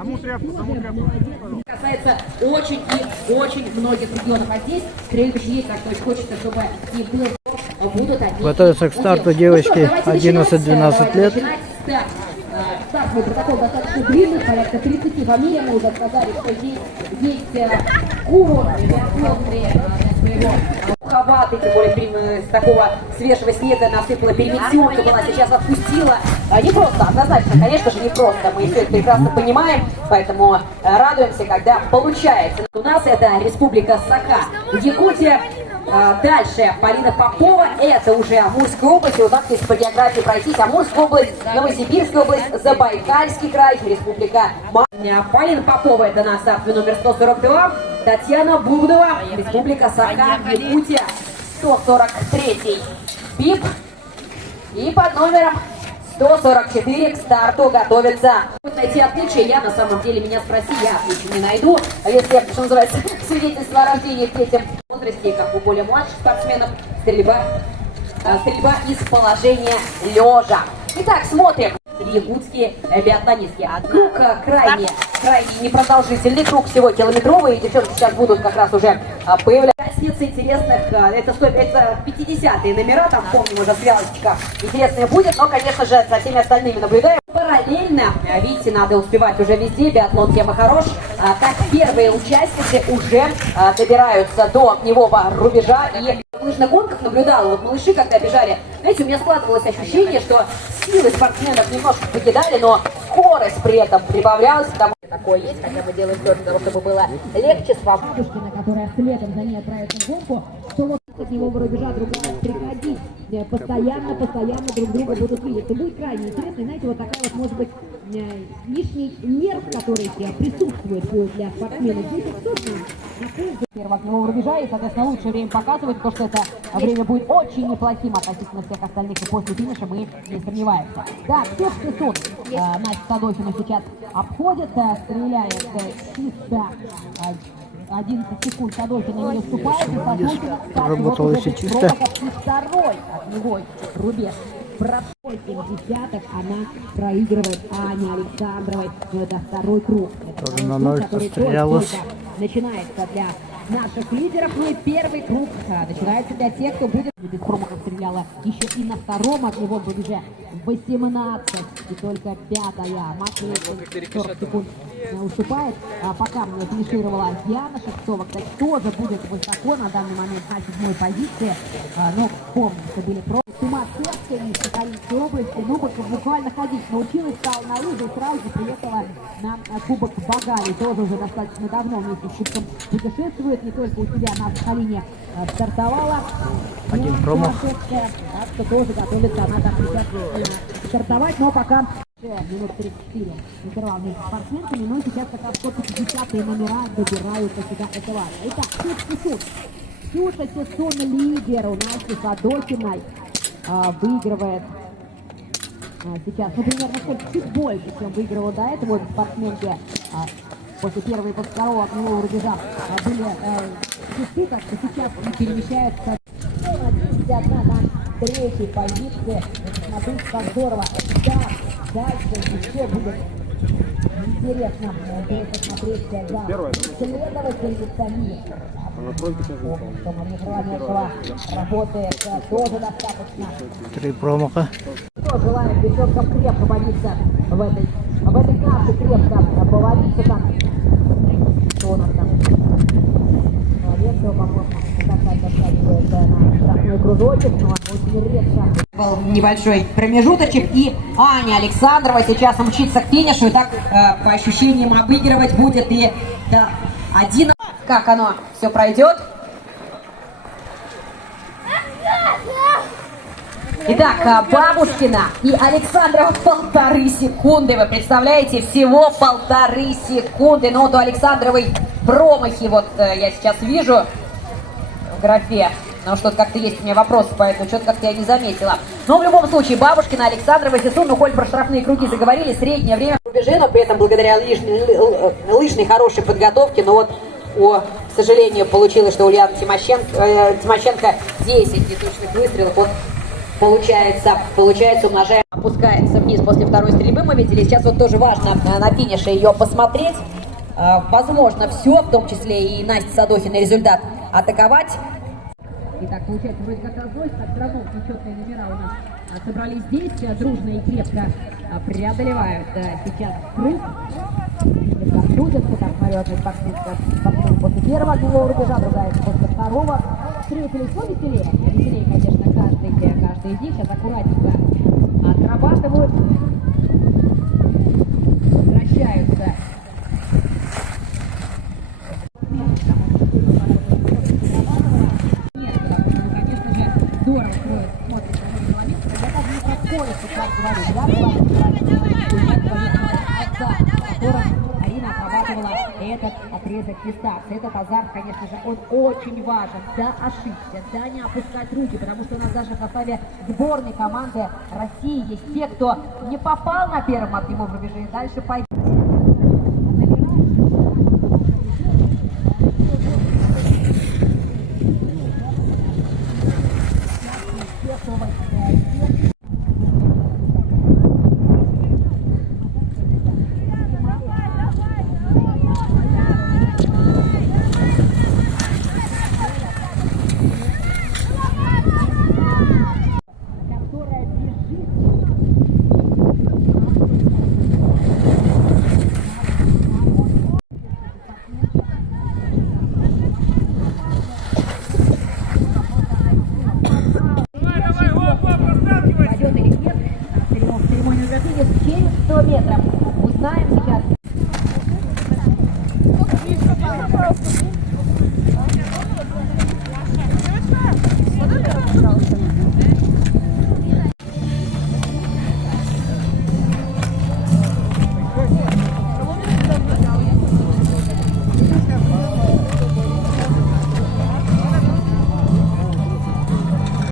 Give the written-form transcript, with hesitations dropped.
Тому тряпку. Касается очень и очень многих регионов. А здесь стрельбище есть, так что очень хочется, чтобы и было, будут одни. Готовятся к старту девочки 11-12 лет. Стартовый протокол достаточно длинный, порядка 30 фамилий. Мы уже сказали, что здесь есть курорты, биатлонные для своего уховатый, тем более с такого свежего снега насыпала переметенку, была сейчас отпустила. Не просто, однозначно, конечно же, не просто. Мы все это прекрасно понимаем, поэтому радуемся, когда получается. У нас это Республика Саха, Якутия. Дальше Полина Попова, это уже Амурская область, и вот так здесь по географии пройтись. Амурская область, Новосибирская область, Забайкальский край, Республика Полина Попова, это на стартовый номер 142, Татьяна Бубнова, Республика Саха, Якутия, 143 ПИП, и под номером 144 к старту готовится. Найти отличие, я на самом деле, меня спроси, я отличия не найду. А если я, что называется, свидетельство о рождении в третьем возрасте, как у более младших спортсменов, стрельба из положения лежа. Итак, смотрим. Якутские биатлонистки. Круг крайне непродолжительный, круг всего километровый. И девчонки сейчас будут как раз уже появляться. Коснется интересных, это 50-е номера, там помним уже связочка интересная будет, но, конечно же, со всеми остальными наблюдаем. Параллельно, видите, надо успевать уже везде, биатлон тема хорош. Так, первые участницы уже добираются до огневого рубежа. И в лыжных гонках наблюдала, вот малыши, когда бежали, знаете, у меня складывалось ощущение, что силы спортсменов немножко покидали, но скорость при этом прибавлялась, потому что такое есть, хотя мы делаем все для того, чтобы было легче, свободно. Которая следом за ней отправится в гонку, то вот от огневого рубежа другая приходить. Постоянно друг друга будут видеть. Это будет крайне интересно. И, знаете, вот такая вот, может быть, лишний нерв, который присутствует для спортсменов. Здесь первого огневого рубежа, и, соответственно, лучшее время показывать, потому что это время будет очень неплохим относительно всех остальных, и после финиша мы не сомневаемся. Так, 500 Настя Садохина сейчас обходит, стреляет чисто 11 секунд. Садохина не уступает, и Садохина работала еще чисто. И второй огневой рубеж. Прошел 70-х, она проигрывает Ане Александровой. Но это второй круг. Тоже на 0 отстрелялась. Начинается для наших лидеров. Ну и первый круг начинается для тех, кто будет. Без промаха стреляла еще и на втором огневом рубеже 18. И только пятая. Матвей 40 секунд уступает. Пока мне финишировала Диана Шевцова. Кстати, тоже будет высоко на данный момент на 7-й позиции. Но помню, что были пробы. Тимашевская из Сахалинской области. Ну, буквально ходить научилась, стала на лыжи и сразу же приехала на Кубок Багали. Тоже уже достаточно давно вместе с Кубком путешествует. Не только у себя на Сахалине стартовала. Один промах. Так что тоже готовится она там сейчас стартовать, но пока минут 34 интервал между спортсменками, но сейчас как раз 150-е номера добираются сюда этого. Итак, Ксюша Сесун, лидер у Насти Садохиной, выигрывает сейчас, ну, примерно чуть больше, чем выигрывала до этого спортсменки. После первого и после второго огневого рубежа были часы, так что сейчас они перемещаются. 11 на третьей позиции. Смотрите, как здорово. Да, дальше еще будет интересно смотреть за следовательницами. Что Мария Фроланецова работает тоже достаточно. 3 промаха. Желаем девчонкам крепко повалиться в этой каше, крепко повалиться там. Что у нас там? Фроланецова, по-моему, касается на штрафной кружочек, но очень редко. Был небольшой промежуточек, и Аня Александрова сейчас мчится к финишу, и так по ощущениям обыгрывать будет и до 11. Как оно все пройдет? Итак, Бабушкина и Александрова 1,5 секунды. Вы представляете, всего 1,5 секунды. Но вот у Александровой промахи, вот я сейчас вижу в графе. Но что-то как-то есть у меня вопросы, поэтому что-то как-то я не заметила. Но в любом случае, Бабушкина, Александрова, Сесун, ну, коль про штрафные круги заговорили, среднее время рубежи, но при этом благодаря лыжной хорошей подготовке, но вот, к сожалению, получилось, что Ульяна Тимощенко 10 неточных выстрелов, вот получается, умножаем. опускается вниз после второй стрельбы, мы видели. Сейчас вот тоже важно на финише ее посмотреть. Возможно, все, в том числе и Настя Садохина, результат атаковать. Итак, получается, вроде как разносится, так все равно нечетные номера у нас собрались здесь, дружно и крепко преодолевают сейчас круг. Трудятся, так, смотрю, одна спортсмен после первого огневого рубежа, другая после второго. Встретились, ну, веселее. Веселее, конечно, каждый из них. Сейчас аккуратненько отрабатывают. Возвращаются. Нет, потому что, конечно же, здорово смотрится на километр. Я даже не подходит, сейчас говорю, Арина отрабатывала этот отрезок дистанции. Этот азарт, конечно же, он очень важен. Да, ошибся, да, не опускать руки, потому что у нас даже в составе сборной команды России есть те, кто не попал на первом огневом рубеже и дальше пойдет.